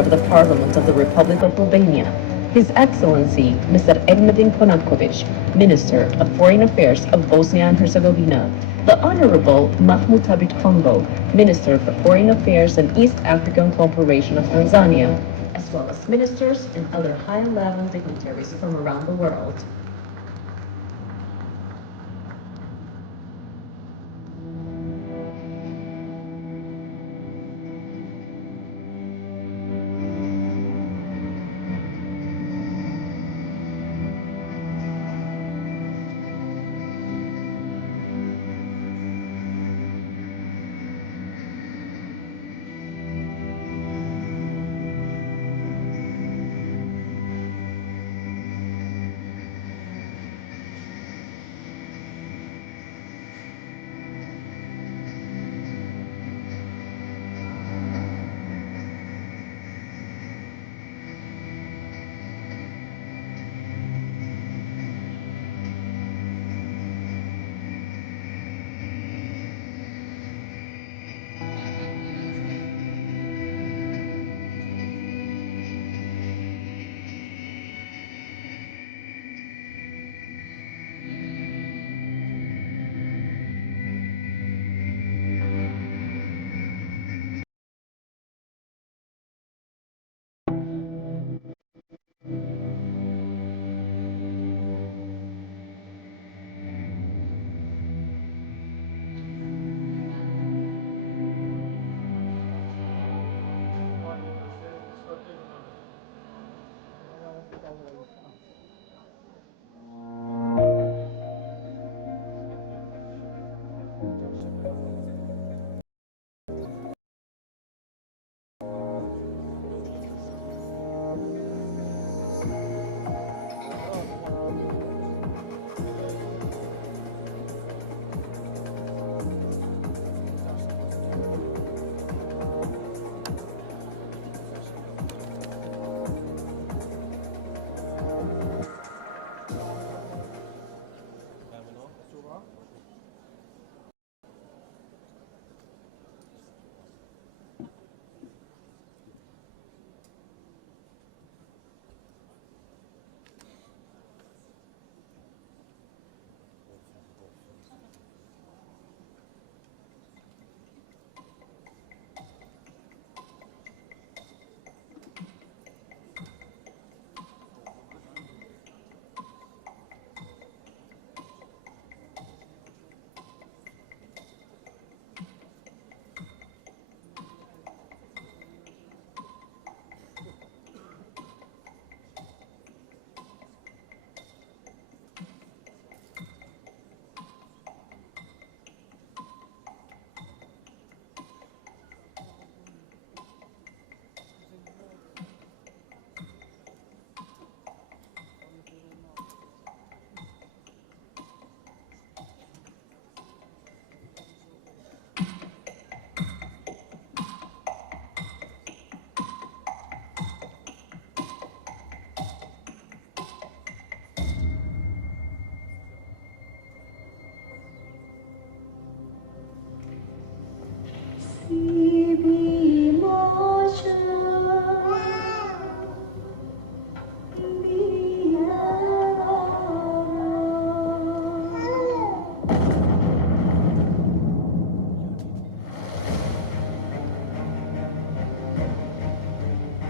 of the Parliament of the Republic of Albania, His Excellency Mr. Edmedin Konakovic, Minister of Foreign Affairs of Bosnia and Herzegovina, the Honorable Mahmoud Habib Kombo, Minister for Foreign Affairs and East African Cooperation of Tanzania, as well as ministers and other high-level dignitaries from around the world.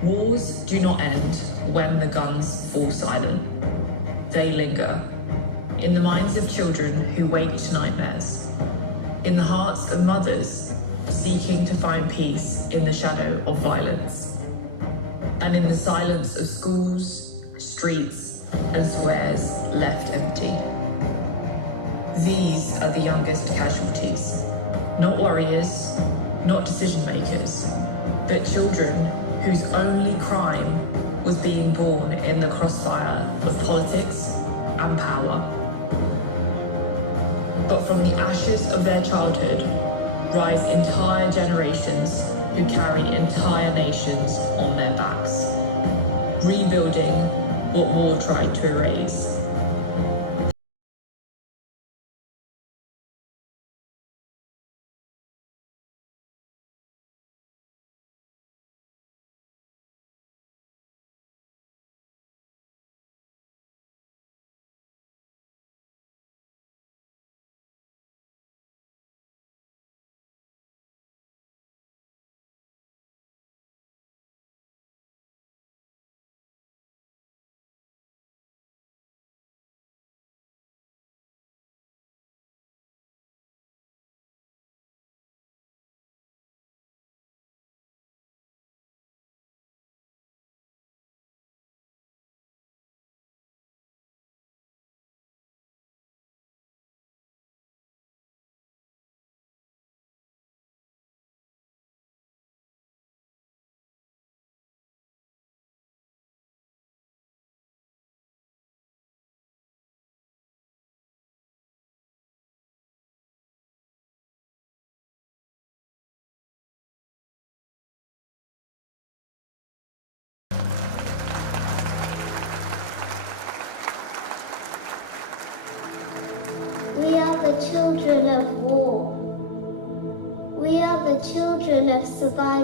Wars do not end when the guns fall silent. They linger in the minds of children who wake to nightmares, in the hearts of mothers seeking to find peace in the shadow of violence, and in the silence of schools, streets, and squares left empty. These are the youngest casualties, not warriors, not decision makers, but children whose only crime was being born in the crossfire of politics and power. But from the ashes of their childhood rise entire generations who carry entire nations on their backs, rebuilding what war tried to erase.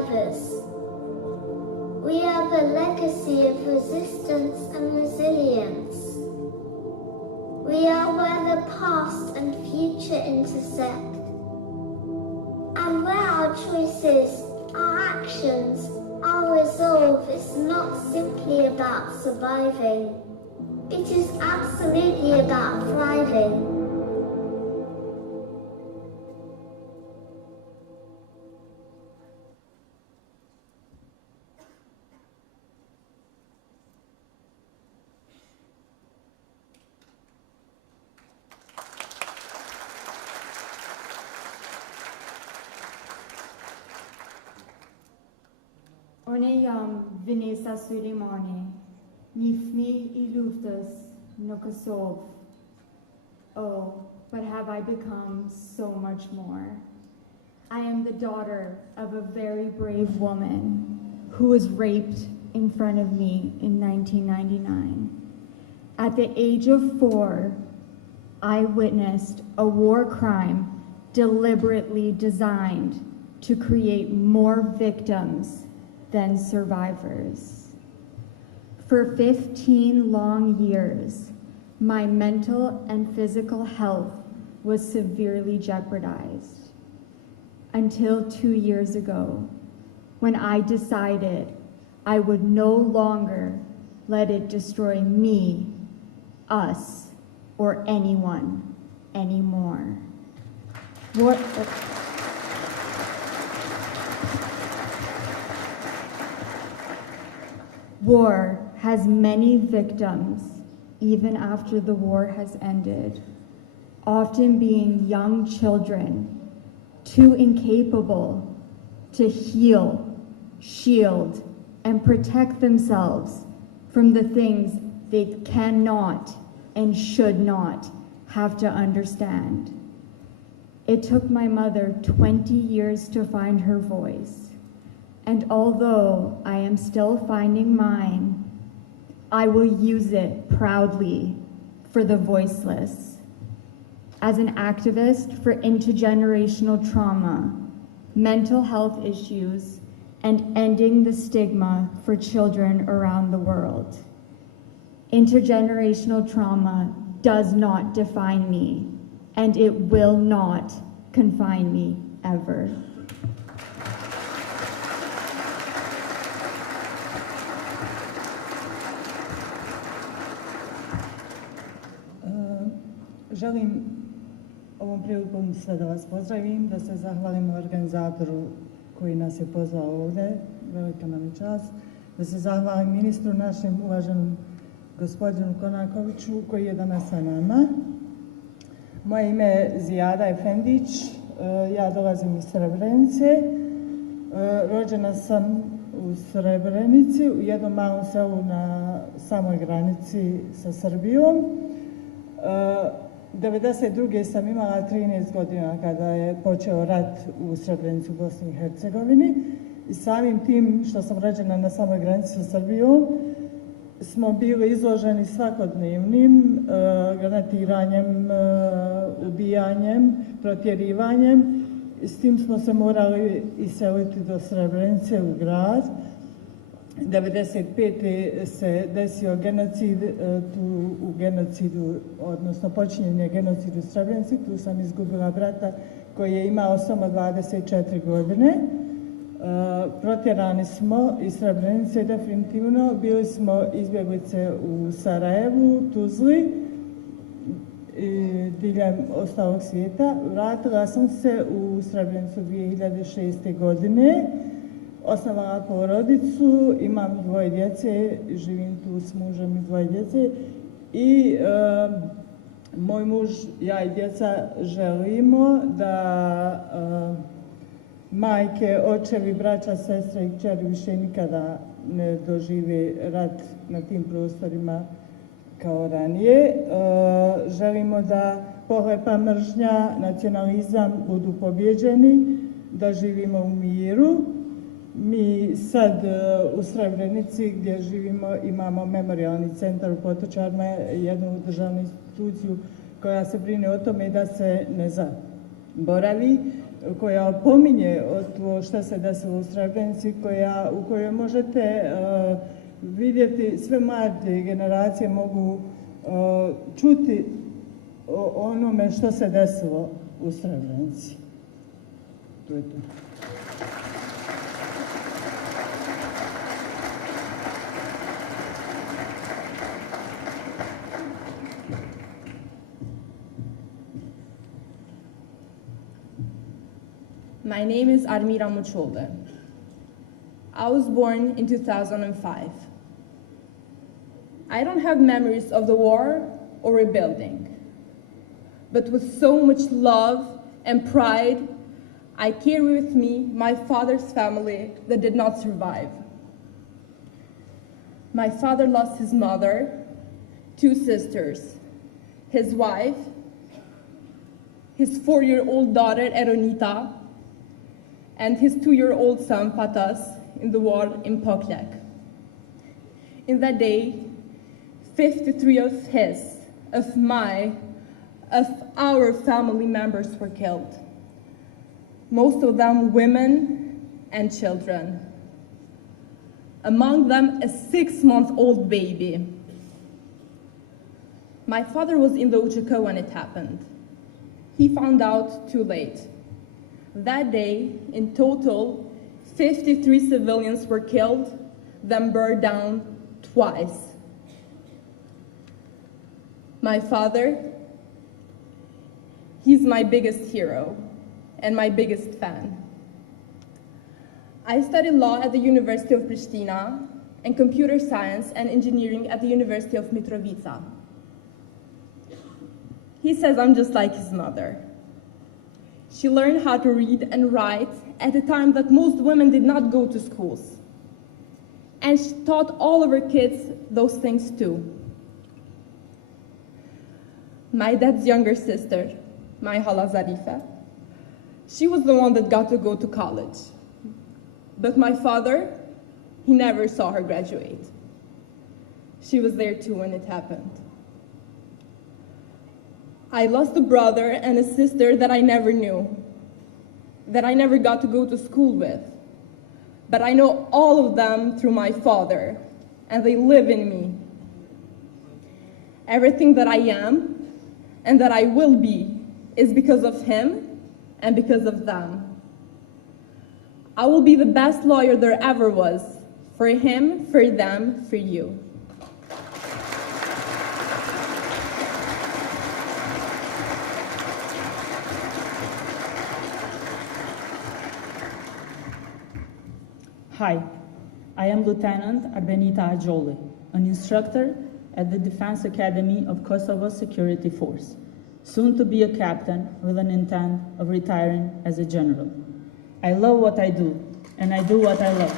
survivors. We are the legacy of resistance and resilience. We are where the past and future intersect. And where our choices, our actions, our resolve is not simply about surviving. It is absolutely about thriving. Unë jam Vinesa Sulimani, një fëmijë I luftës në Kosovë. Oh, but have I become so much more? I am the daughter of a very brave woman who was raped in front of me in 1999. At the age of 4, I witnessed a war crime deliberately designed to create more victims than survivors. For 15 long years, my mental and physical health was severely jeopardized. Until 2 years ago, when I decided I would no longer let it destroy me, us, or anyone anymore. War has many victims, even after the war has ended, often being young children, too incapable to heal, shield, and protect themselves from the things they cannot and should not have to understand. It took my mother 20 years to find her voice. And although I am still finding mine, I will use it proudly for the voiceless. As an activist for intergenerational trauma, mental health issues, and ending the stigma for children around the world. Intergenerational trauma does not define me, and it will not confine me ever. Želim ovom prilikom sve da vas pozdravim, da se zahvalim organizatoru koji nas je pozvao ovdje, velika nam je čast, da se zahvalim ministru našem uvaženom gospodinu Konakoviću koji je danas sa nama. Moje ime je Zijada Efendić, ja dolazim iz Srebrenice, rođena sam u Srebrenici, u jednom malom selu na samoj granici sa Srbijom. 1992. sam imala 13 godina kada je počeo rat u Srebrenici u Bosni I Hercegovini i samim tim što sam rođena na samoj granici sa Srbijom smo bili izloženi svakodnevnim granatiranjem, ubijanjem, protjerivanjem. S tim smo se morali iseliti do Srebrenice u grad. 1995. se desio genocid, tu u genocidu, odnosno počinjen genocid u Srebrenici, tu sam izgubila brata koji je imao samo 24 godine. Protjerani smo iz Srebrenice definitivno, bili smo izbjeglice u Sarajevu, Tuzli i diljem ostalog svijeta. Vratila sam se u Srebrenicu 2006. godine. Osnovala porodicu, imam 2 djece, živim tu s mužem I 2 djece i moj muž, ja I djeca želimo da majke, očevi, braća, sestre I kćeri više nikada ne dožive rat na tim prostorima kao ranije. Želimo da pohlepa, mržnja, nacionalizam budu pobjeđeni, da živimo u miru. Mi sad u Srebrenici gdje živimo imamo memorijalni centar u Potočarima, jednu državnu instituciju koja se brine o tome da se ne zaboravi. koja opominje o to šta se desilo u Srebrenici, u kojoj možete vidjeti, sve mlade generacije mogu čuti o onome što se desilo u Srebrenici. To je to. My name is Armira Mucholde. I was born in 2005. I don't have memories of the war or rebuilding, but with so much love and pride, I carry with me my father's family that did not survive. My father lost his mother, 2 sisters, his wife, his 4-year-old daughter, Eronita, and his 2-year-old son, Patas, in the war in Poklak. In that day, 53 of our family members were killed. Most of them women and children. Among them, a 6-month-old baby. My father was in the UÇK when it happened. He found out too late. That day, in total, 53 civilians were killed, then burned down twice. My father, he's my biggest hero and my biggest fan. I studied law at the University of Pristina and computer science and engineering at the University of Mitrovica. He says I'm just like his mother. She learned how to read and write at a time that most women did not go to schools. And she taught all of her kids those things too. My dad's younger sister, my hala Zarifa, she was the one that got to go to college. But my father, he never saw her graduate. She was there too when it happened. I lost a brother and a sister that I never knew, that I never got to go to school with. But I know all of them through my father, and they live in me. Everything that I am and that I will be is because of him and because of them. I will be the best lawyer there ever was, for him, for them, for you. Hi, I am Lieutenant Arbenita Ajoli, an instructor at the Defense Academy of Kosovo Security Force, soon to be a captain with an intent of retiring as a general. I love what I do, and I do what I love.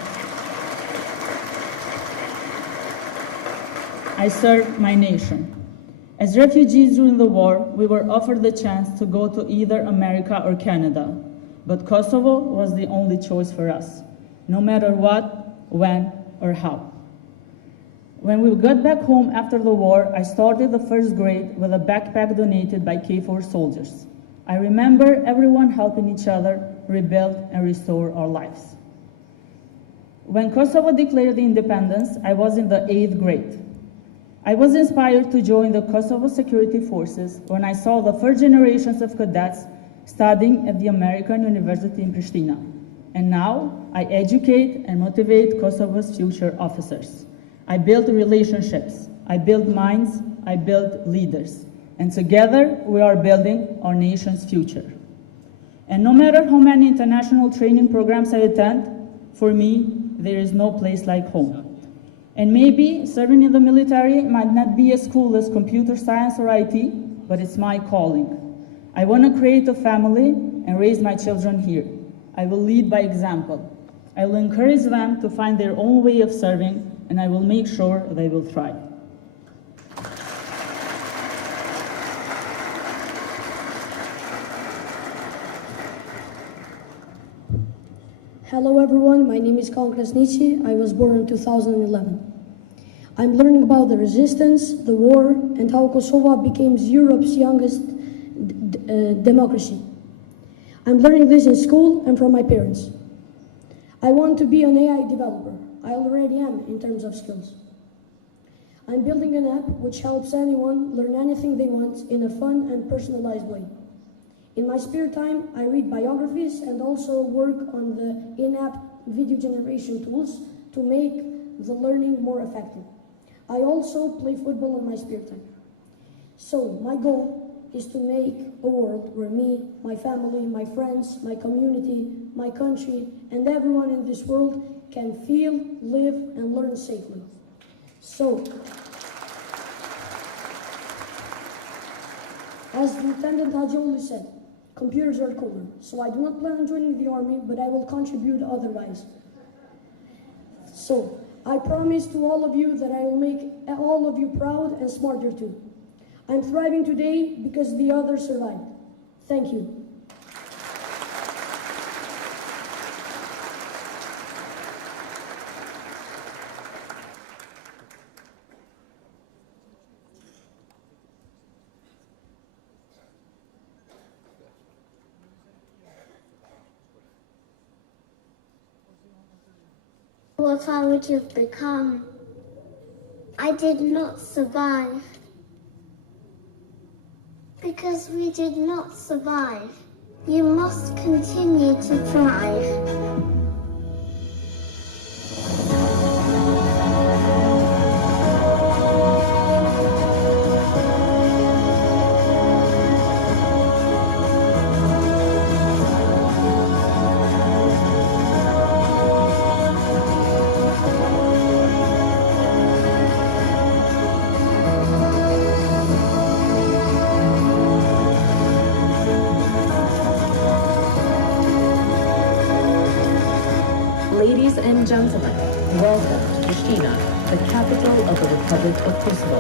I serve my nation. As refugees during the war, we were offered the chance to go to either America or Canada, but Kosovo was the only choice for us, no matter what, when, or how. When we got back home after the war, I started the first grade with a backpack donated by KFOR soldiers. I remember everyone helping each other rebuild and restore our lives. When Kosovo declared independence, I was in the 8th grade. I was inspired to join the Kosovo Security Forces when I saw the first generations of cadets studying at the American University in Pristina. And now I educate and motivate Kosovo's future officers. I build relationships, I build minds, I build leaders. And together we are building our nation's future. And no matter how many international training programs I attend, for me, there is no place like home. And maybe serving in the military might not be as cool as computer science or IT, but it's my calling. I want to create a family and raise my children here. I will lead by example. I will encourage them to find their own way of serving, and I will make sure they will thrive. Hello everyone, my name is Colin Krasnici. I was born in 2011. I'm learning about the resistance, the war, and how Kosovo became Europe's youngest democracy. I'm learning this in school and from my parents. I want to be an AI developer. I already am in terms of skills. I'm building an app which helps anyone learn anything they want in a fun and personalized way. In my spare time, I read biographies and also work on the in-app video generation tools to make the learning more effective. I also play football in my spare time. So my goal is to make a world where me, my family, my friends, my community, my country, and everyone in this world can feel, live, and learn safely. So, as Lieutenant Hajoli said, computers are cooler, so I do not plan on joining the army, but I will contribute otherwise. So, I promise to all of you that I will make all of you proud and smarter too. I'm thriving today because the others survived. Thank you. What I would have become. I did not survive. Because we did not survive, you must continue to thrive. Ladies and gentlemen, welcome to Pristina, the capital of the Republic of Kosovo.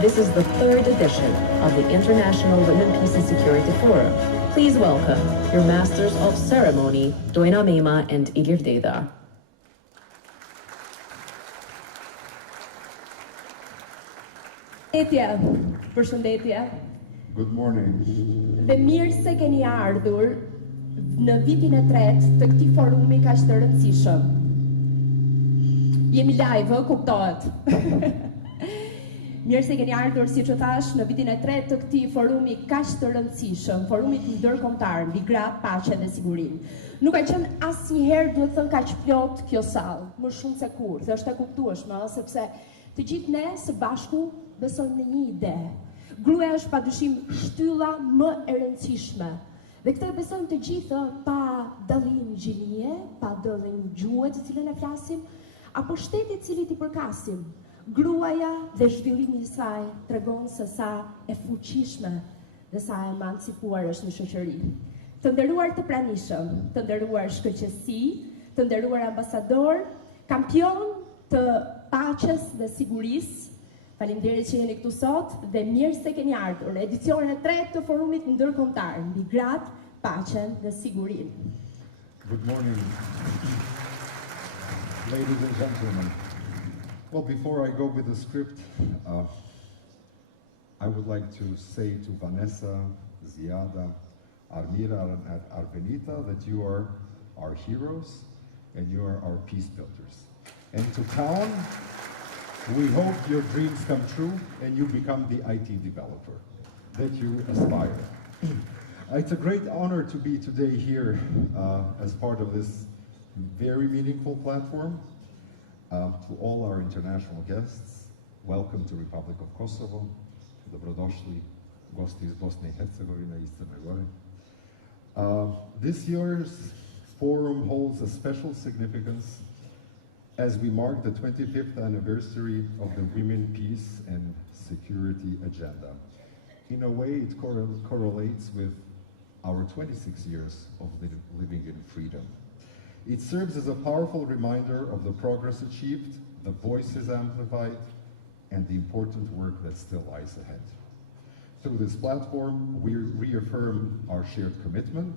This is the third edition of the International Women, Peace and Security Forum. Please welcome your Masters of Ceremony, Dojna Mema and Ilir Deda. Përshëndetje. Good morning. Dhe mirë se keni ardhur në vitin e tretë të këtij forumi kaq të rëndësishëm. Jemi live, kuptohet. Mirë se keni ardhur, siç u thash, në vitin e tretë të këtij forumi kaq të rëndësishëm, Forumit Ndërkombëtar mbi Gratë, Paqen dhe Sigurinë. Nuk ka qenë asnjëherë, duhet thënë, kaq plot kjo sallë, më shumë se kur. Dhe është e kuptueshme, sepse të gjithë ne së bashku besojmë në një ide. Gruaja është padyshim shtylla më e rëndësishme. Dhe këtë besojmë të gjithë pa dallim gjinie, pa dallim gjuhë të cilën e flasim, apo shteti i cili i përkasim. Gruaja dhe zhvillimi i saj tregon se sa e fuqishme dhe sa e emancipuar është në shoqëri. Të nderuar të pranishëm, të nderuar shkëlqësi, të nderuar ambasador, kampion të paqes dhe sigurisë, faleminderit që jeni këtu sot dhe mirë se keni ardhur. Edicionin e tretë të Forumit Ndërkombëtar mbi Gratë, Paqen dhe Sigurinë. Good morning, ladies and gentlemen. Well, before I go with the script, I would like to say to Vanessa, Ziada, Armira, and Arbenita that you are our heroes and you are our peace builders. And to town, we hope your dreams come true and you become the IT developer that you aspire. It's a great honor to be today here as part of this very meaningful platform. To all our international guests, welcome to Republic of Kosovo, dobrodošli gosti iz Bosne I Hercegovine i Crne Gore. This year's forum holds a special significance as we mark the 25th anniversary of the Women, Peace and Security Agenda. In a way, it correlates with our 26 years of living in freedom. It serves as a powerful reminder of the progress achieved, the voices amplified, and the important work that still lies ahead. Through this platform, we reaffirm our shared commitment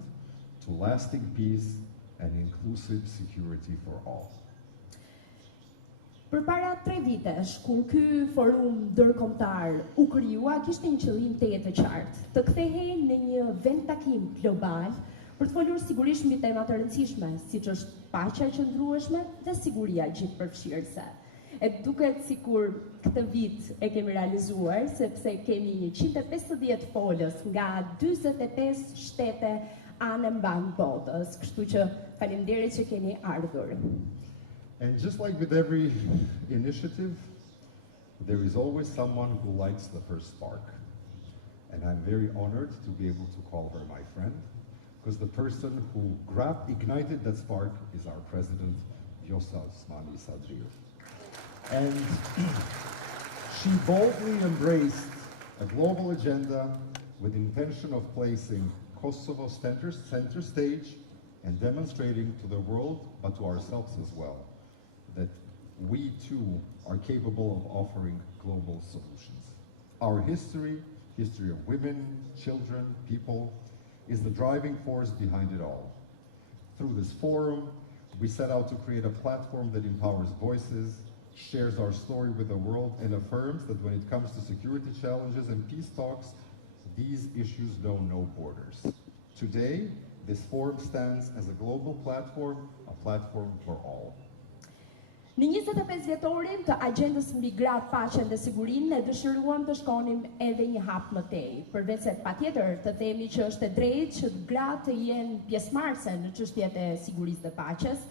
to lasting peace and inclusive security for all. Përpara 3 vitesh, kur ky forum ndërkombëtar u krijua, kishte një qëllim të qartë, të kthehej në një vend takim global për të folur sigurisht mbi tema të rëndësishme, siç është paqja e qëndrueshme dhe siguria gjithëpërfshirëse. E duket sikur këtë vit e kemi realizuar, sepse kemi 150 folës nga 45 shtete anë mban botës, kështu që faleminderit që keni ardhur. And just like with every initiative, there is always someone who lights the first spark. And I'm very honored to be able to call her my friend, because the person who ignited that spark is our president, Vjosa Osmani Sadrir. And she boldly embraced a global agenda with the intention of placing Kosovo center stage and demonstrating to the world, but to ourselves as well, that we too are capable of offering global solutions. Our history of women, children, people, is the driving force behind it all. Through this forum, we set out to create a platform that empowers voices, shares our story with the world, and affirms that when it comes to security challenges and peace talks, these issues know no borders. Today, this forum stands as a global platform, a platform for all. Në 25 vjetorin të agjendës mbi gratë, paqen dhe sigurinë, ne dëshiruam të shkonim edhe një hap më tej. Përveç se patjetër të themi që është e drejtë që gratë të jenë pjesëmarrëse në çështjet e sigurisë dhe paqes,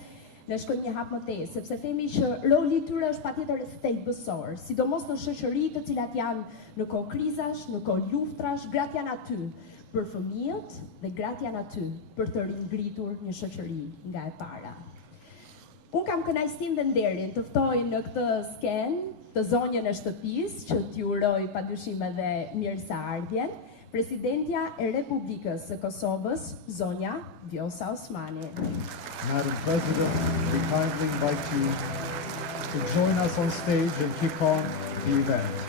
ne shkojmë një hap më tej, sepse themi që roli i tyre është patjetër thelbësor, sidomos në shoqëri të cilat janë në kohë krizash, në kohë luftrash, gratë janë aty për fëmijët dhe gratë janë aty për të ringritur një shoqëri nga e para. Unë kam kënaqësinë dhe nderin të ftoj në këtë skenë të zonjën e shtëpisë, që t'ju uroj padyshim edhe mirëseardhjen, Presidentja e Republikës së Kosovës, zonja Vjosa Osmani. Madam President, we kindly invite you to join us on stage and kick on the event.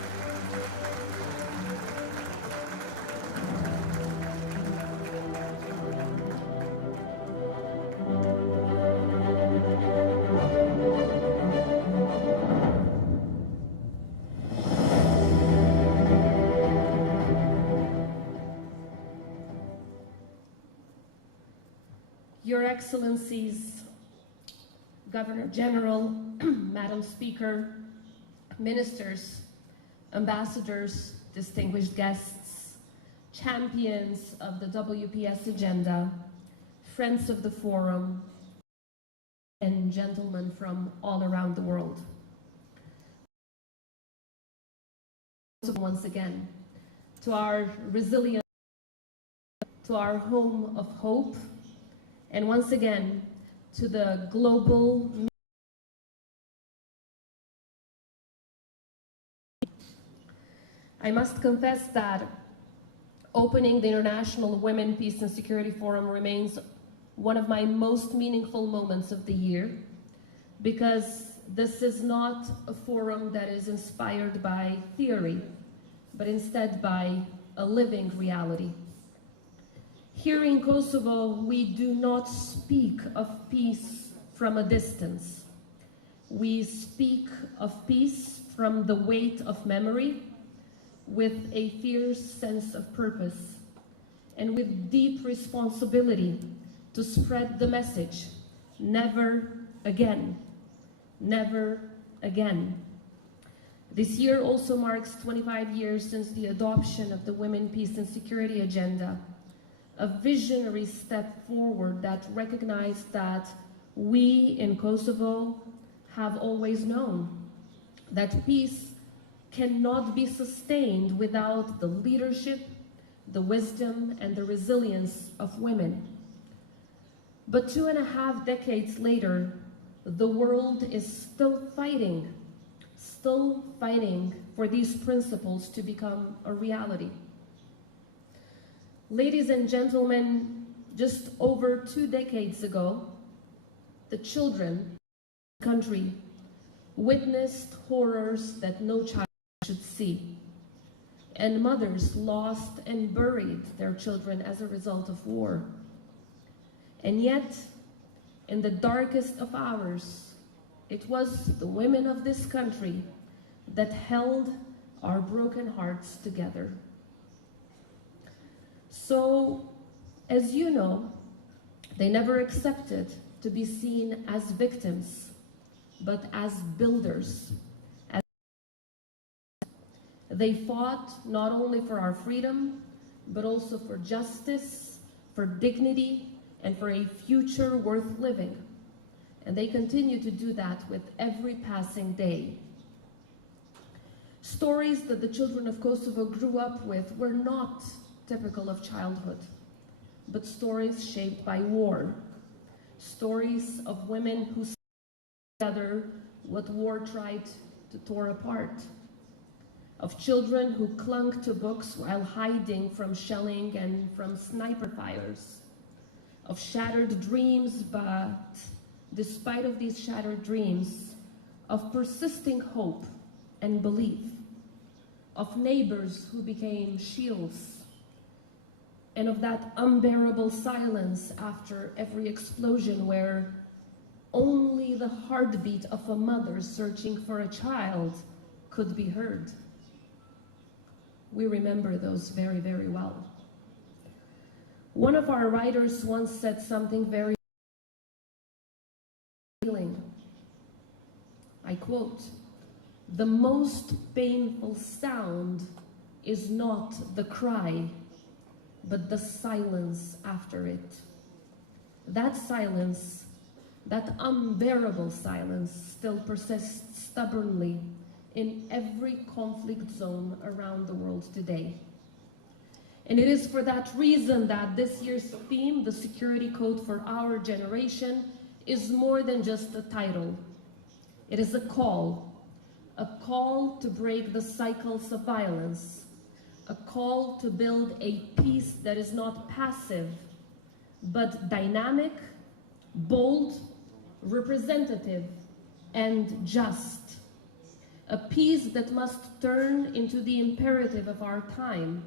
Your Excellencies, Governor General, Madam Speaker, Ministers, Ambassadors, distinguished guests, champions of the WPS agenda, friends of the forum, and gentlemen from all around the world. Once again, to our resilient, to our home of hope, and once again, to the global. I must confess that opening the International Women, Peace and Security Forum remains one of my most meaningful moments of the year, because this is not a forum that is inspired by theory, but instead by a living reality. Here in Kosovo, we do not speak of peace from a distance. We speak of peace from the weight of memory, with a fierce sense of purpose, and with deep responsibility to spread the message, never again, never again. This year also marks 25 years since the adoption of the Women, Peace and Security Agenda, a visionary step forward that recognized that we in Kosovo have always known that peace cannot be sustained without the leadership, the wisdom, and the resilience of women. But 2.5 decades later, the world is still fighting for these principles to become a reality. Ladies and gentlemen, just over 2 decades ago, the children in the country witnessed horrors that no child should see, and mothers lost and buried their children as a result of war. And yet, in the darkest of hours, it was the women of this country that held our broken hearts together. So, as you know, They never accepted to be seen as victims, but as builders. They fought not only for our freedom, but also for justice, for dignity, and for a future worth living. And they continue to do that with every passing day. Stories that the children of Kosovo grew up with were not typical of childhood, but stories shaped by war. Stories of women who stood together what war tried to tear apart. Of children who clung to books while hiding from shelling and from sniper fires. Of shattered dreams, but despite of these shattered dreams, of persisting hope and belief. Of neighbors who became shields, and of that unbearable silence after every explosion where only the heartbeat of a mother searching for a child could be heard. We remember those very, very well. One of our writers once said something very healing. I quote, "The most painful sound is not the cry, but the silence after it." That silence, that unbearable silence, still persists stubbornly in every conflict zone around the world today. And it is for that reason that this year's theme, the Security Code for Our Generation, is more than just a title. It is a call to break the cycles of violence, a call to build a peace that is not passive, but dynamic, bold, representative, and just. A peace that must turn into the imperative of our time,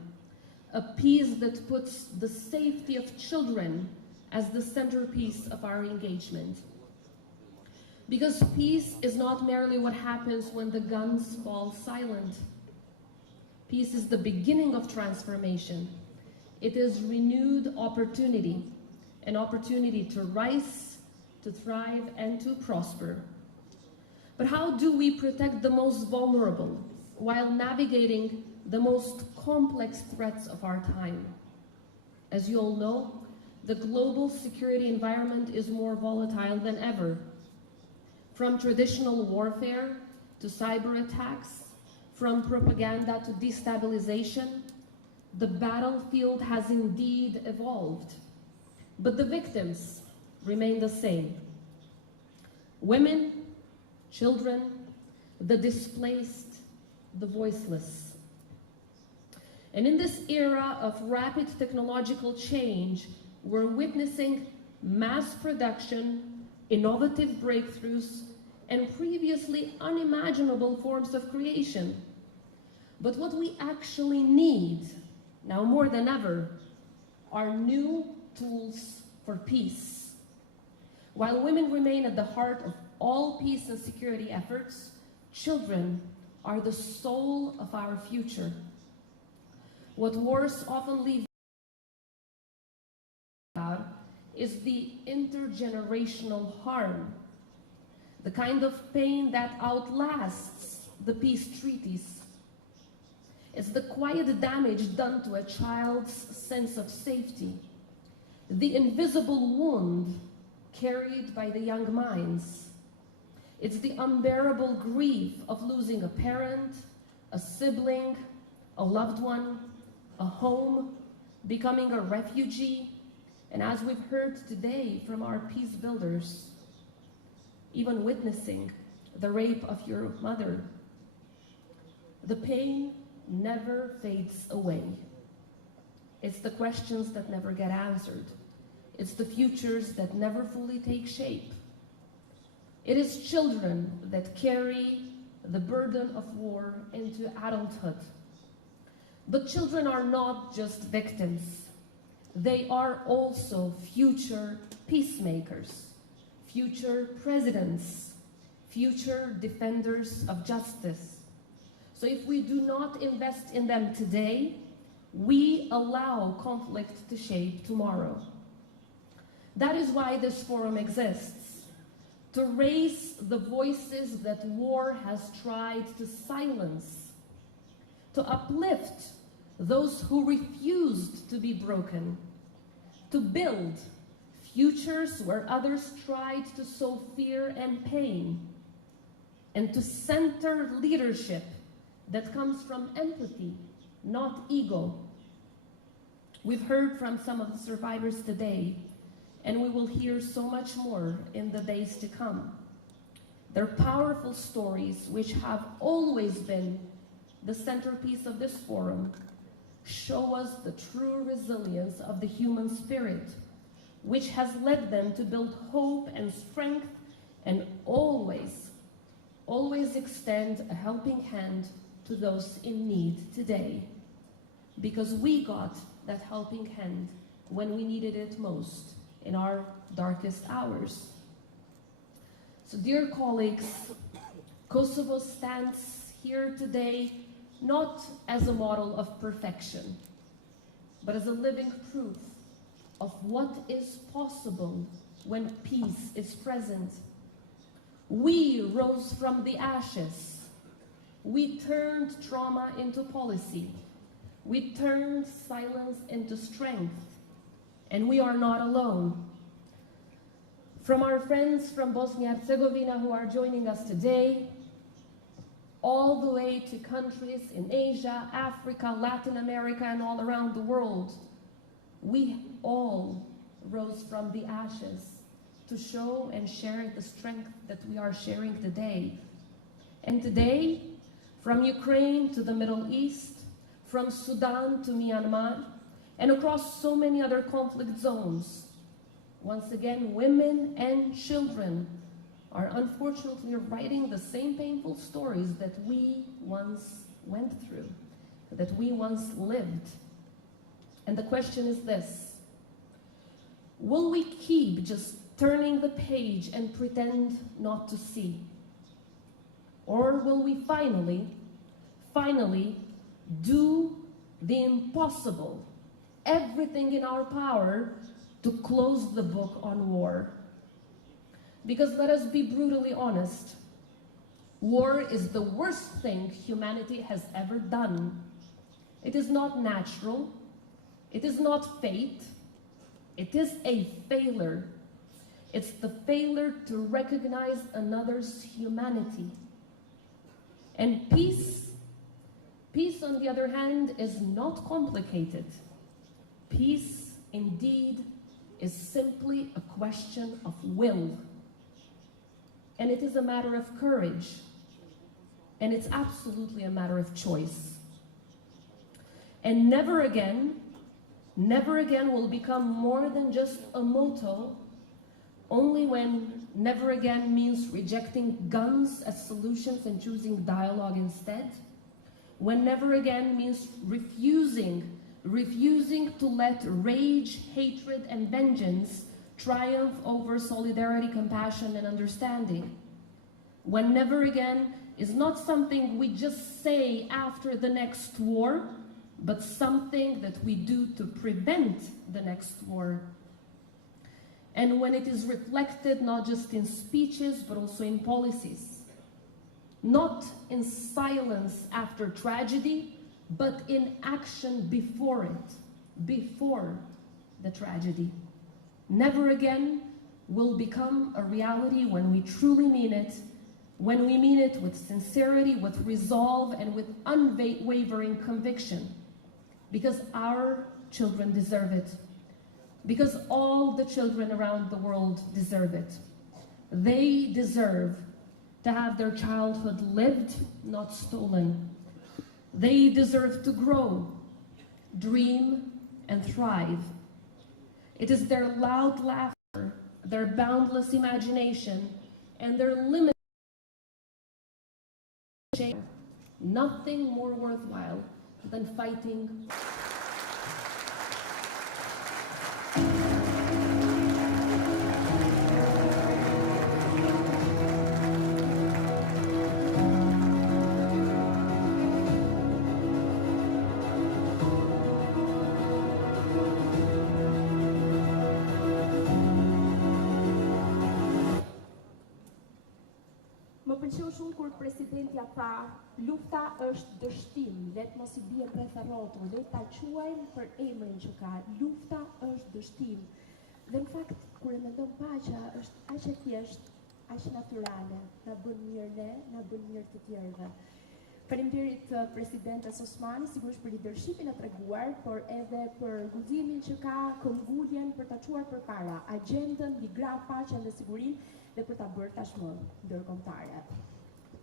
a peace that puts the safety of children as the centerpiece of our engagement. Because peace is not merely what happens when the guns fall silent. Peace is the beginning of transformation. It is renewed opportunity, an opportunity to rise, to thrive, and to prosper. But how do we protect the most vulnerable while navigating the most complex threats of our time? As you all know, the global security environment is more volatile than ever. From traditional warfare to cyber attacks, from propaganda to destabilization, the battlefield has indeed evolved. But the victims remain the same. Women, children, the displaced, the voiceless. And in this era of rapid technological change, we're witnessing mass production, innovative breakthroughs, and previously unimaginable forms of creation. But what we actually need, now more than ever, are new tools for peace. While women remain at the heart of all peace and security efforts, children are the soul of our future. What wars often leave out is the intergenerational harm, the kind of pain that outlasts the peace treaties. It's the quiet damage done to a child's sense of safety, the invisible wound carried by the young minds. It's the unbearable grief of losing a parent, a sibling, a loved one, a home, becoming a refugee, and as we've heard today from our peace builders, even witnessing the rape of your mother. The pain never fades away. It's the questions that never get answered. It's the futures that never fully take shape. It is children that carry the burden of war into adulthood. But children are not just victims. They are also future peacemakers, future presidents, future defenders of justice. So if we do not invest in them today, we allow conflict to shape tomorrow. That is why this forum exists, to raise the voices that war has tried to silence, to uplift those who refused to be broken, to build futures where others tried to sow fear and pain, and to center leadership that comes from empathy, not ego. We've heard from some of the survivors today, and we will hear so much more in the days to come. Their powerful stories, which have always been the centerpiece of this forum, show us the true resilience of the human spirit, which has led them to build hope and strength and always extend a helping hand to those in need today. Because we got that helping hand when we needed it most in our darkest hours. So dear colleagues, Kosovo stands here today not as a model of perfection, but as a living proof of what is possible when peace is present. We rose from the ashes. We turned trauma into policy. We turned silence into strength. And we are not alone. From our friends from Bosnia and Herzegovina who are joining us today, all the way to countries in Asia, Africa, Latin America, and all around the world, we all rose from the ashes to show and share the strength that we are sharing today. And today, from Ukraine to the Middle East, from Sudan to Myanmar, and across so many other conflict zones, once again, women and children are unfortunately writing the same painful stories that we once went through, that we once lived. And the question is this: will we keep just turning the page and pretend not to see? Or will we finally do the impossible, everything in our power to close the book on war? Because let us be brutally honest, war is the worst thing humanity has ever done. It is not natural, it is not fate, it is a failure. It's the failure to recognize another's humanity. And peace, on the other hand, is not complicated. Peace, indeed, is simply a question of will. And it is a matter of courage. And it's absolutely a matter of choice. And never again will become more than just a motto, only when never again means rejecting guns as solutions and choosing dialogue instead. When never again means refusing to let rage, hatred, and vengeance triumph over solidarity, compassion, and understanding. When never again is not something we just say after the next war, but something that we do to prevent the next war. And when it is reflected not just in speeches, but also in policies. Not in silence after tragedy, but in action before it, before the tragedy. Never again will become a reality when we truly mean it, when we mean it with sincerity, with resolve, and with unwavering conviction. Because our children deserve it. Because all the children around the world deserve it. They deserve to have their childhood lived, not stolen. They deserve to grow, dream, and thrive. It is their loud laughter, their boundless imagination, and their limited shame. Nothing more worthwhile than fighting. presidentja tha, lufta është dështim, let mos i bie rreth rrotull, le ta quajmë për emrin që ka. Lufta është dështim. Dhe në fakt, kur e mendon paqja, është aq e thjeshtë, aq natyrale, na bën mirë ne, na bën mirë të tjerëve. Faleminderit presidentes Osmani, sigurisht për leadershipin e treguar, por edhe për guximin që ka, këmbguljen për ta çuar përpara agjendën mbi Gratë, Paqen dhe Sigurinë dhe për ta bërë tashmë ndërkombëtare.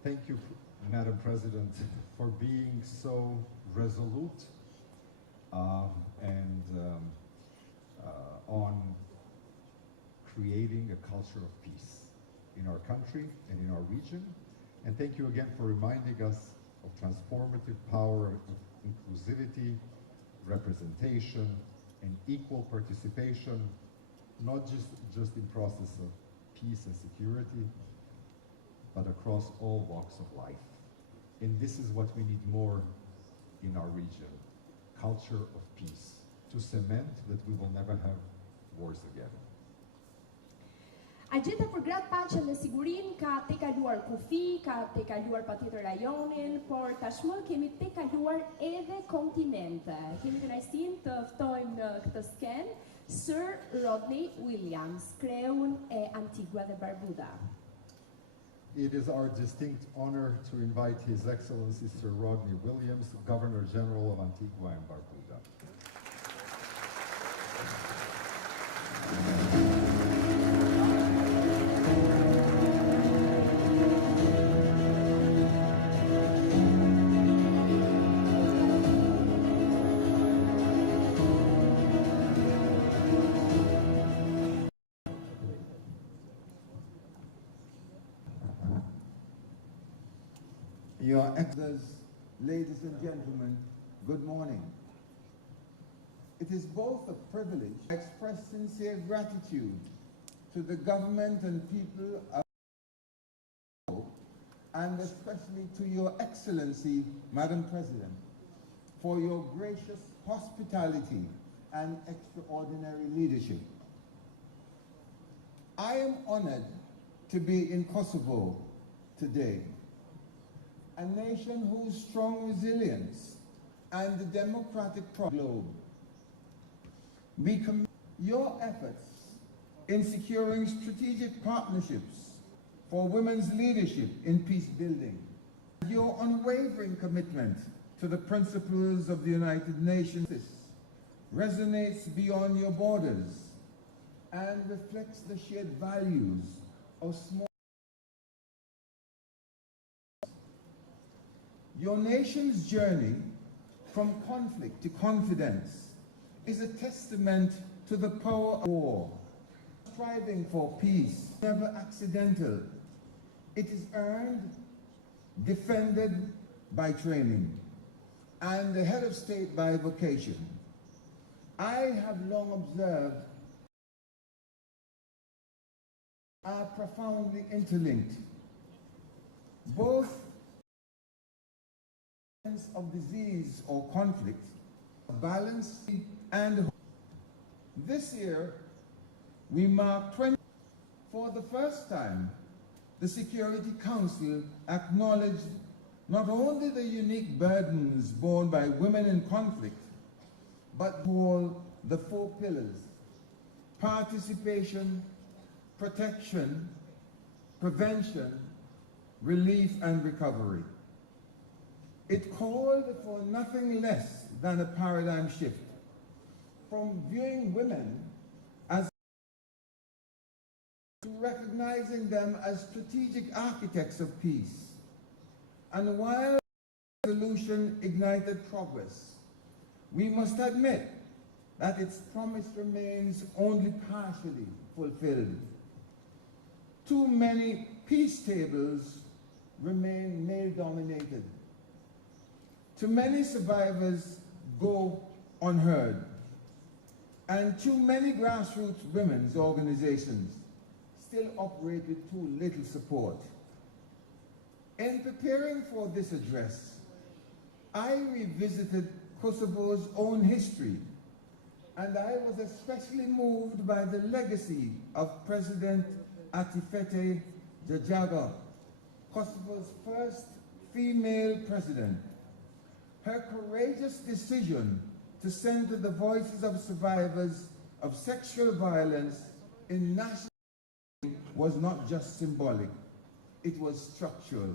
Thank you, Madam President, for being so resolute on creating a culture of peace in our country and in our region. And thank you again for reminding us of transformative power of inclusivity, representation, and equal participation, not just in process of peace and security, but across all walks of life. And this is what we need more in our region, culture of peace, to cement that we will never have wars again. Agjenda për Gratë, Paqen dhe Sigurinë ka tejkaluar kufi, ka tejkaluar patjetër rajonin, por tashmë kemi tejkaluar edhe kontinente. Kemi kënaqësinë të ftojmë në këtë skenë Sir Rodney Williams, kreun e Antigua dhe Barbuda. It is our distinct honor to invite His Excellency Sir Rodney Williams, Governor General of Antigua and Barbuda. Your Excellencies, ladies and gentlemen, good morning. It is both a privilege to express sincere gratitude to the government and people of and especially to Your Excellency, Madam President, for your gracious hospitality and extraordinary leadership. I am honored to be in Kosovo today, a nation whose strong resilience and the democratic globe. We commend your efforts in securing strategic partnerships for women's leadership in peace building. Your unwavering commitment to the principles of the United Nations resonates beyond your borders and reflects the shared values of small. Your nation's journey from conflict to confidence is a testament to the power of war. Striving for peace, never accidental. It is earned, defended by training, and the head of state by vocation. I have long observed are profoundly interlinked. Both of disease or conflict, balance, and this year we mark 20. For the first time, the Security Council acknowledged not only the unique burdens borne by women in conflict, but all the 4 pillars: participation, protection, prevention, relief, and recovery. It called for nothing less than a paradigm shift from viewing women as to recognizing them as strategic architects of peace. And while the resolution ignited progress, we must admit that its promise remains only partially fulfilled. Too many peace tables remain male-dominated. Too many survivors go unheard, and too many grassroots women's organizations still operate with too little support. In preparing for this address, I revisited Kosovo's own history, and I was especially moved by the legacy of President Atifete Djaga, Kosovo's first female president. Her courageous decision to center the voices of survivors of sexual violence in national was not just symbolic, it was structural.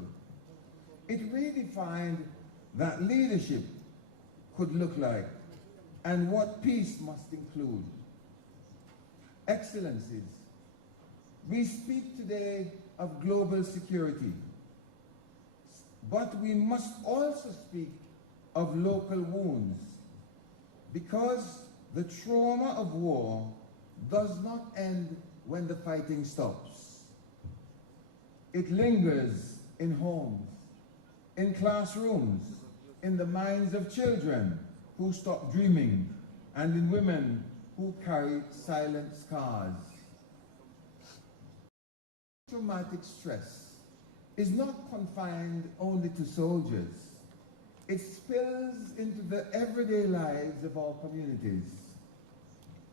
It redefined that leadership could look like and what peace must include. Excellencies, we speak today of global security, but we must also speak of local wounds, because the trauma of war does not end when the fighting stops. It lingers in homes, in classrooms, in the minds of children who stop dreaming, and in women who carry silent scars. Traumatic stress is not confined only to soldiers. It spills into the everyday lives of our communities.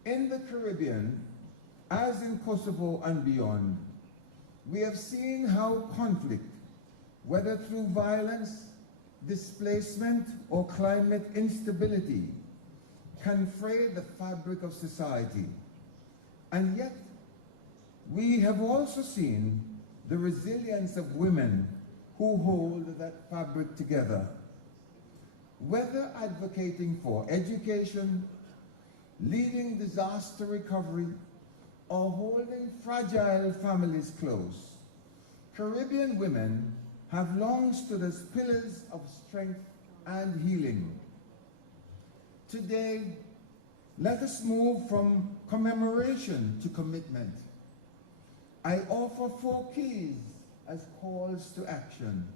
In the Caribbean, as in Kosovo and beyond, we have seen how conflict, whether through violence, displacement, or climate instability, can fray the fabric of society. And yet, we have also seen the resilience of women who hold that fabric together. Whether advocating for education, leading disaster recovery, or holding fragile families close, Caribbean women have long stood as pillars of strength and healing. Today, let us move from commemoration to commitment. I offer 4 keys as calls to action.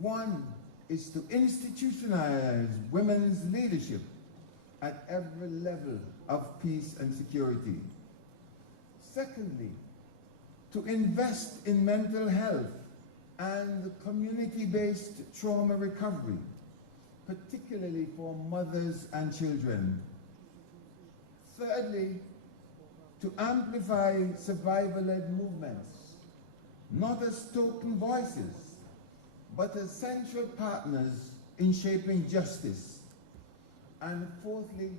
1 is to institutionalize women's leadership at every level of peace and security. Secondly, to invest in mental health and community-based trauma recovery, particularly for mothers and children. Thirdly, to amplify survivor-led movements, not as token voices, but as central partners in shaping justice. And fourthly,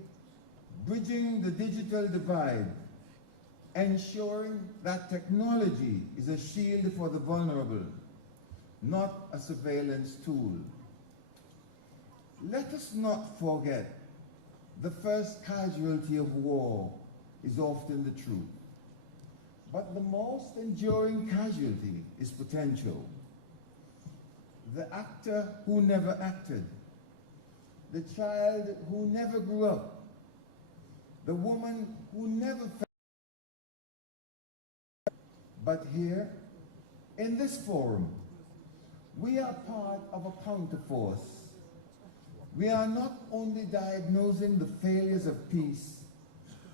bridging the digital divide, ensuring that technology is a shield for the vulnerable, not a surveillance tool. Let us not forget the first casualty of war is often the truth, but the most enduring casualty is potential. The actor who never acted, the child who never grew up, the woman who never felt. But here, in this forum, we are part of a counterforce. We are not only diagnosing the failures of peace,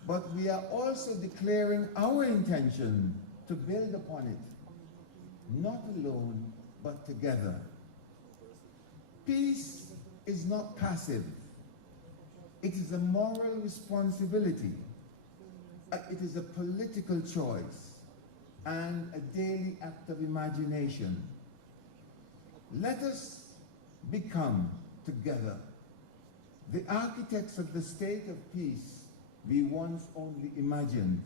but we are also declaring our intention to build upon it, not alone, but together. Peace is not passive. It is a moral responsibility. It is a political choice and a daily act of imagination. Let us become, together, the architects of the state of peace we once only imagined.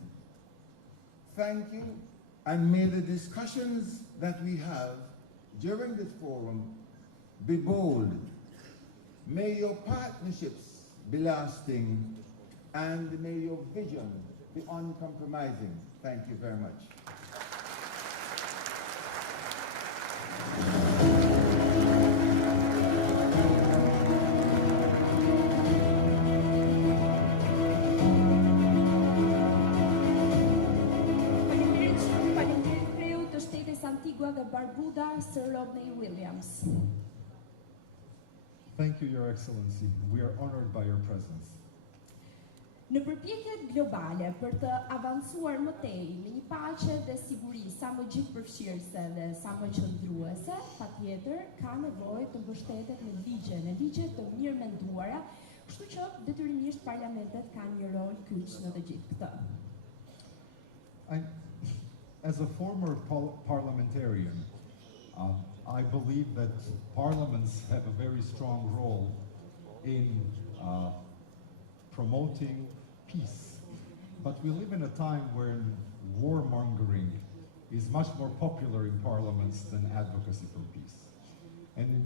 Thank you, and may the discussions that we have during this forum be bold. May your partnerships be lasting, and may your vision be uncompromising. Thank you very much. Thank you, Your Excellency. We are honored by your presence. Në përpjekjet globale për të avancuar më tej në një paqe dhe siguri sa më gjithëpërfshirëse dhe sa më qëndruese, patjetër ka nevojë të mbështetet në ligje të mirë menduara, kështu që detyrimisht parlamentet kanë një rol kyç në të gjithë këtë. As a former parliamentarian, I believe that parliaments have a very strong role in promoting peace. But we live in a time when warmongering is much more popular in parliaments than advocacy for peace. And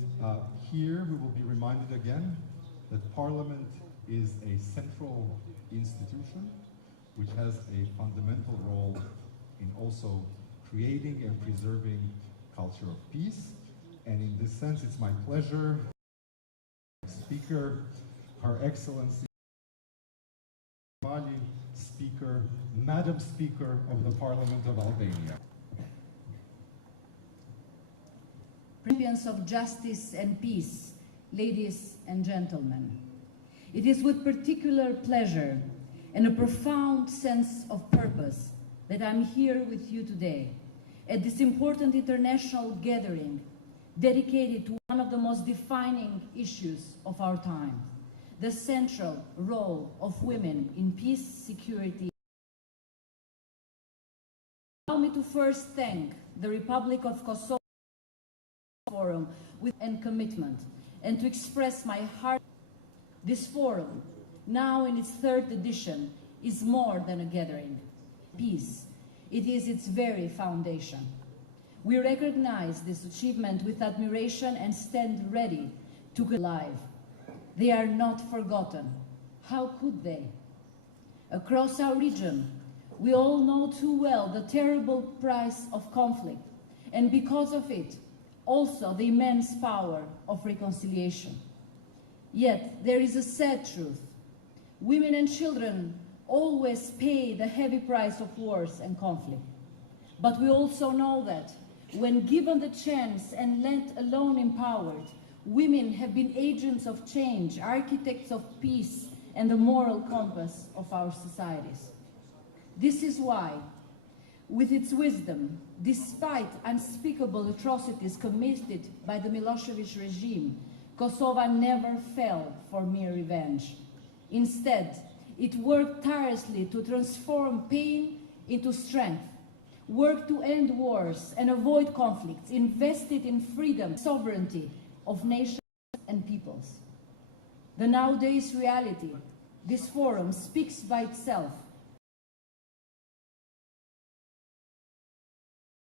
here we will be reminded again that Parliament is a central institution which has a fundamental role in also creating and preserving culture of peace. And in this sense, it's my pleasure, Speaker, Her Excellency, Speaker, Madam Speaker of the Parliament of Albania. Champions of justice and peace, ladies and gentlemen, it is with particular pleasure and a profound sense of purpose that I'm here with you today at this important international gathering dedicated to one of the most defining issues of our time, the central role of women in peace, security. Allow me to first thank the Republic of Kosovo Forum and commitment, and to express my heart. This forum, now in its 3rd edition, is more than a gathering. Peace, it is its very foundation. We recognize this achievement with admiration and stand ready to go live. They are not forgotten. How could they? Across our region, we all know too well the terrible price of conflict, and because of it, also the immense power of reconciliation. Yet, there is a sad truth. Women and children always pay the heavy price of wars and conflict. But we also know that when given the chance and let alone empowered, women have been agents of change, architects of peace, and the moral compass of our societies. This is why, with its wisdom, despite unspeakable atrocities committed by the Milosevic regime, Kosovo never fell for mere revenge. Instead, it worked tirelessly to transform pain into strength, worked to end wars and avoid conflicts, invested in freedom, sovereignty of nations and peoples. The nowadays reality, this forum speaks by itself.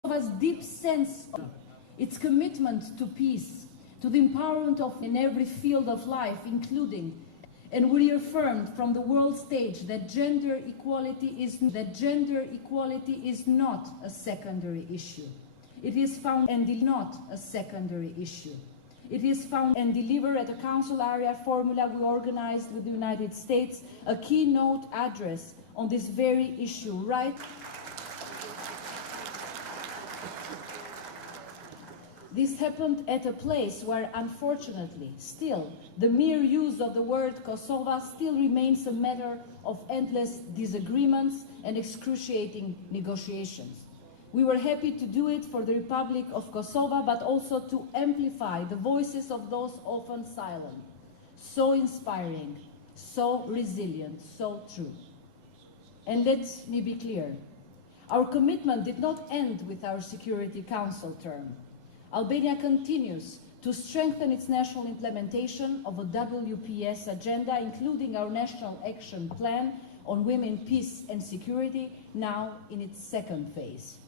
Kosovo's deep sense of its commitment to peace, to the empowerment of in every field of life, including, and we reaffirmed from the world stage that gender equality is not a secondary issue. It is found and not a secondary issue. It is found and delivered at the Council Area Formula we organized with the United States, a keynote address on this very issue, right? This happened at a place where, unfortunately, still, the mere use of the word Kosovo still remains a matter of endless disagreements and excruciating negotiations. We were happy to do it for the Republic of Kosovo, but also to amplify the voices of those often silent. So inspiring, so resilient, so true. And let me be clear, our commitment did not end with our Security Council term. Albania continues to strengthen its national implementation of a WPS agenda, including our National Action Plan on Women, Peace and Security, now in its 2nd phase.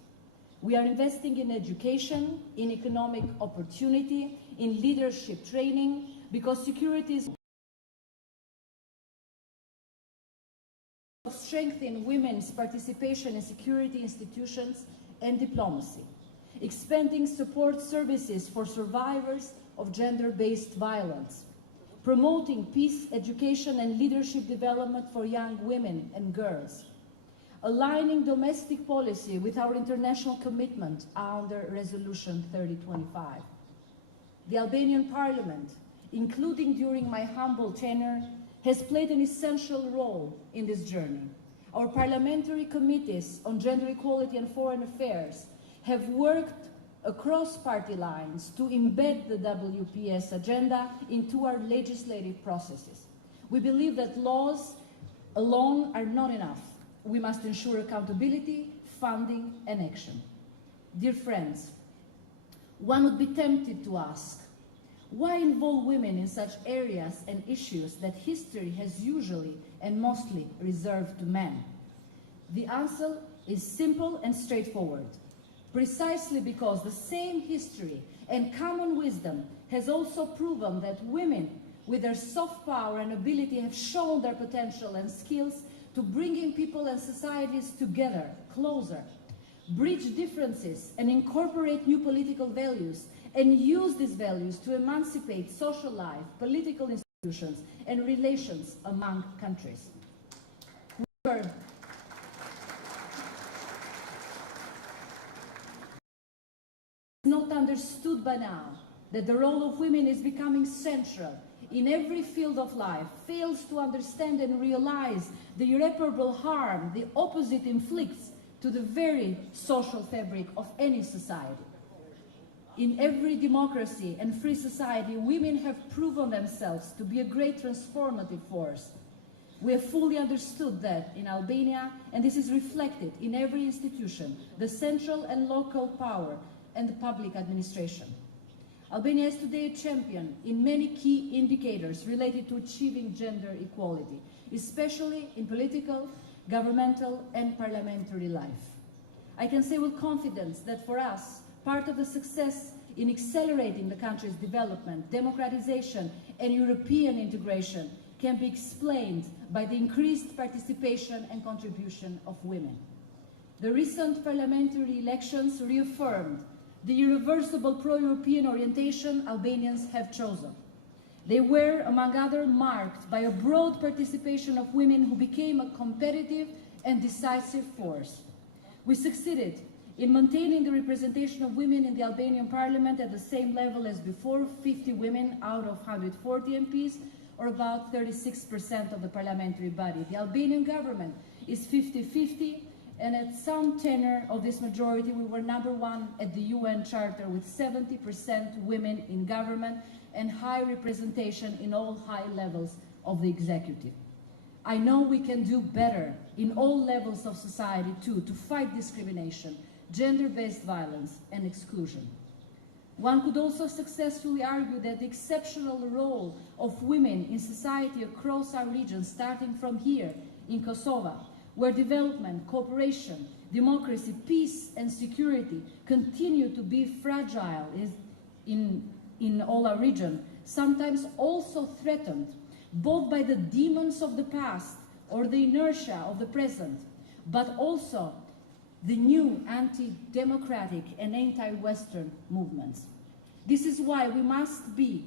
We are investing in education, in economic opportunity, in leadership training, because security is strengthening women's participation in security institutions and diplomacy, expanding support services for survivors of gender-based violence, promoting peace, education and leadership development for young women and girls, aligning domestic policy with our international commitment under Resolution 3025. The Albanian Parliament, including during my humble tenure, has played an essential role in this journey. Our parliamentary committees on gender equality and foreign affairs have worked across party lines to embed the WPS agenda into our legislative processes. We believe that laws alone are not enough. We must ensure accountability, funding, and action. Dear friends, One would be tempted to ask, why involve women in such areas and issues that history has usually and mostly reserved to men? The answer is simple and straightforward. Precisely because the same history and common wisdom has also proven that women with their soft power and ability have shown their potential and skills to bringing people and societies together, closer, bridge differences and incorporate new political values and use these values to emancipate social life, political institutions and relations among countries. Not understood by now that the role of women is becoming central in every field of life, fails to understand and realize the irreparable harm the opposite inflicts to the very social fabric of any society. In every democracy and free society, women have proven themselves to be a great transformative force. We have fully understood that in Albania, and this is reflected in every institution, the central and local power and the public administration. Albania is today a champion in many key indicators related to achieving gender equality, especially in political, governmental, and parliamentary life. I can say with confidence that for us, part of the success in accelerating the country's development, democratization, and European integration can be explained by the increased participation and contribution of women. The recent parliamentary elections reaffirmed the irreversible pro-European orientation Albanians have chosen. They were, among others, marked by a broad participation of women who became a competitive and decisive force. We succeeded in maintaining the representation of women in the Albanian parliament at the same level as before, 50 women out of 140 MPs, or about 36% of the parliamentary body. The Albanian government is 50-50, and at some tenor of this majority, we were #1 at the UN Charter with 70% women in government and high representation in all high levels of the executive. I know we can do better in all levels of society too to fight discrimination, gender-based violence and exclusion. One could also successfully argue that the exceptional role of women in society across our region, starting from here in Kosovo, where development, cooperation, democracy, peace and security continue to be fragile in all our region, sometimes also threatened both by the demons of the past or the inertia of the present, but also the new anti-democratic and anti-Western movements. This is why we must be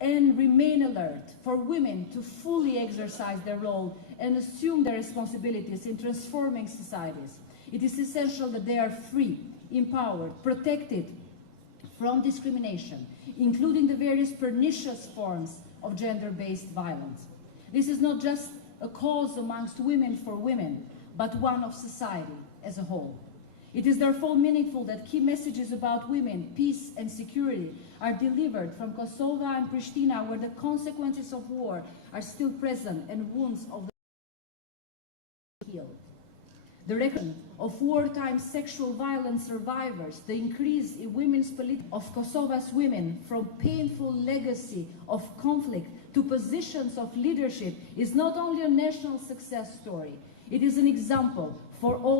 and remain alert for women to fully exercise their role and assume their responsibilities in transforming societies. It is essential that they are free, empowered, protected from discrimination, including the various pernicious forms of gender-based violence. This is not just a cause amongst women for women, but one of society as a whole. It is therefore meaningful that key messages about women, peace and security are delivered from Kosovo and Pristina, where the consequences of war are still present and wounds of the healed. The record of wartime sexual violence survivors, the increase in women's of Kosovo's women from painful legacy of conflict to positions of leadership is not only a national success story, it is an example for all.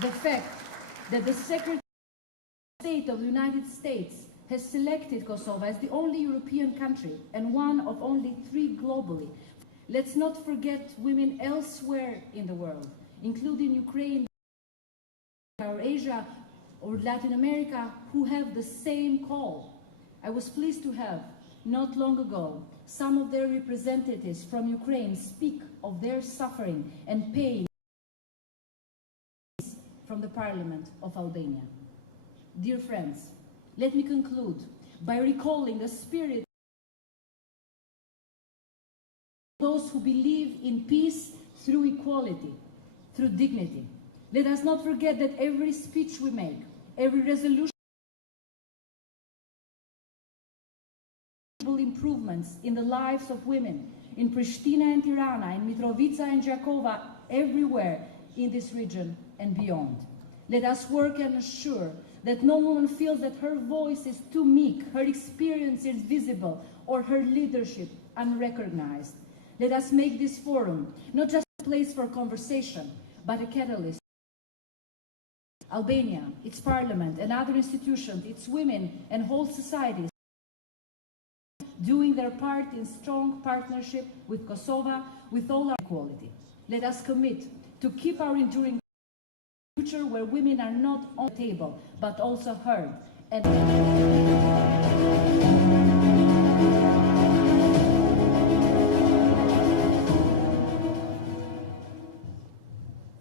The fact that the Secretary of State of the United States has selected Kosovo as the only European country and one of only 3 globally. Let's not forget women elsewhere in the world, including Ukraine or Asia or Latin America, who have the same call. I was pleased to have, not long ago, some of their representatives from Ukraine speak of their suffering and pain from the Parliament of Albania. Dear friends, let me conclude by recalling the spirit of those who believe in peace through equality, through dignity. Let us not forget that every speech we make, every resolution, improvements in the lives of women in Pristina and Tirana, in Mitrovica and Jakova, everywhere in this region and beyond. Let us work and assure that no woman feels that her voice is too meek, her experience is visible, or her leadership unrecognized. Let us make this forum not just a place for conversation, but a catalyst. Albania, its parliament, and other institutions, its women and whole societies doing their part in strong partnership with Kosovo, with all our equality. Let us commit to keep our enduring future where women are not on the table, but also heard.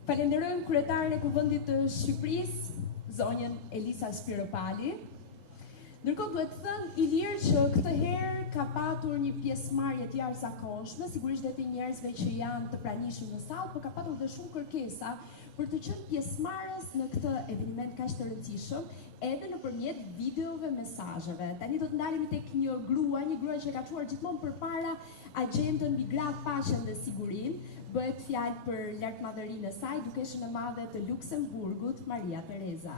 Falenderojmë kryetaren e Kuvendit të Shqipërisë, zonjën Elisa Spiropali. Ndërkohë duhet të thënë i lirë që këtë herë ka patur një pjesëmarrje të jashtëzakonshme, sigurisht edhe të njerëzve që janë të pranishëm në sallë, por ka patur dhe shumë kërkesa për të qenë pjesëmarrës në këtë eveniment kaq të rëndësishëm, edhe nëpërmjet videove, mesazheve. Tani do të ndalemi tek një grua që ka çuar gjithmonë përpara agjendën mbi Gratë, Paqen dhe Sigurinë. Bëhet fjalë për lartmadhërinë e saj, Dukesin e Madhe të Luksemburgut, Maria Tereza.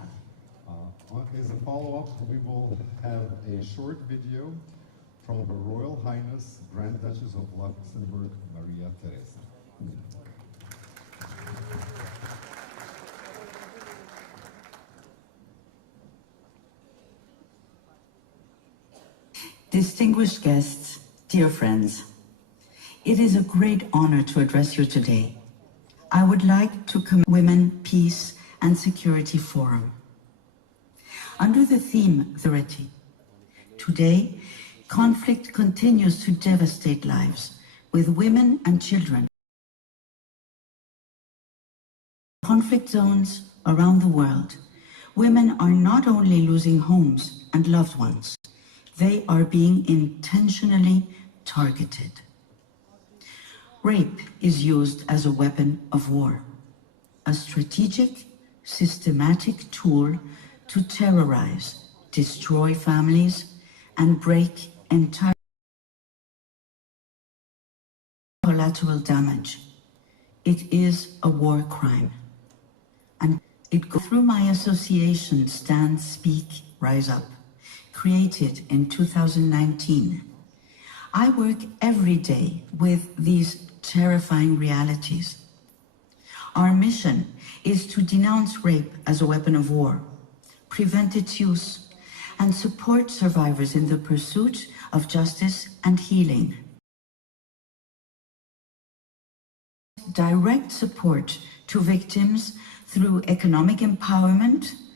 As a follow-up, we will have a short video from Her Royal Highness Grand Duchess of Luxembourg, Maria Teresa. Distinguished guests, dear friends, it is a great honor to address you today. I would like to commend Women, Peace and Security Forum. Under the theme, Security, today, conflict continues to devastate lives, with women and children. Conflict zones around the world, women are not only losing homes and loved ones, they are being intentionally targeted. Rape is used as a weapon of war, a strategic, systematic tool to terrorize, destroy families, and break entire collateral damage. It is a war crime. And it goes through my association, Stand, Speak, Rise Up, created in 2019. I work every day with these terrifying realities. Our mission is to denounce rape as a weapon of war, prevent its use, and support survivors in the pursuit of justice and healing. Direct support to victims through economic empowerment,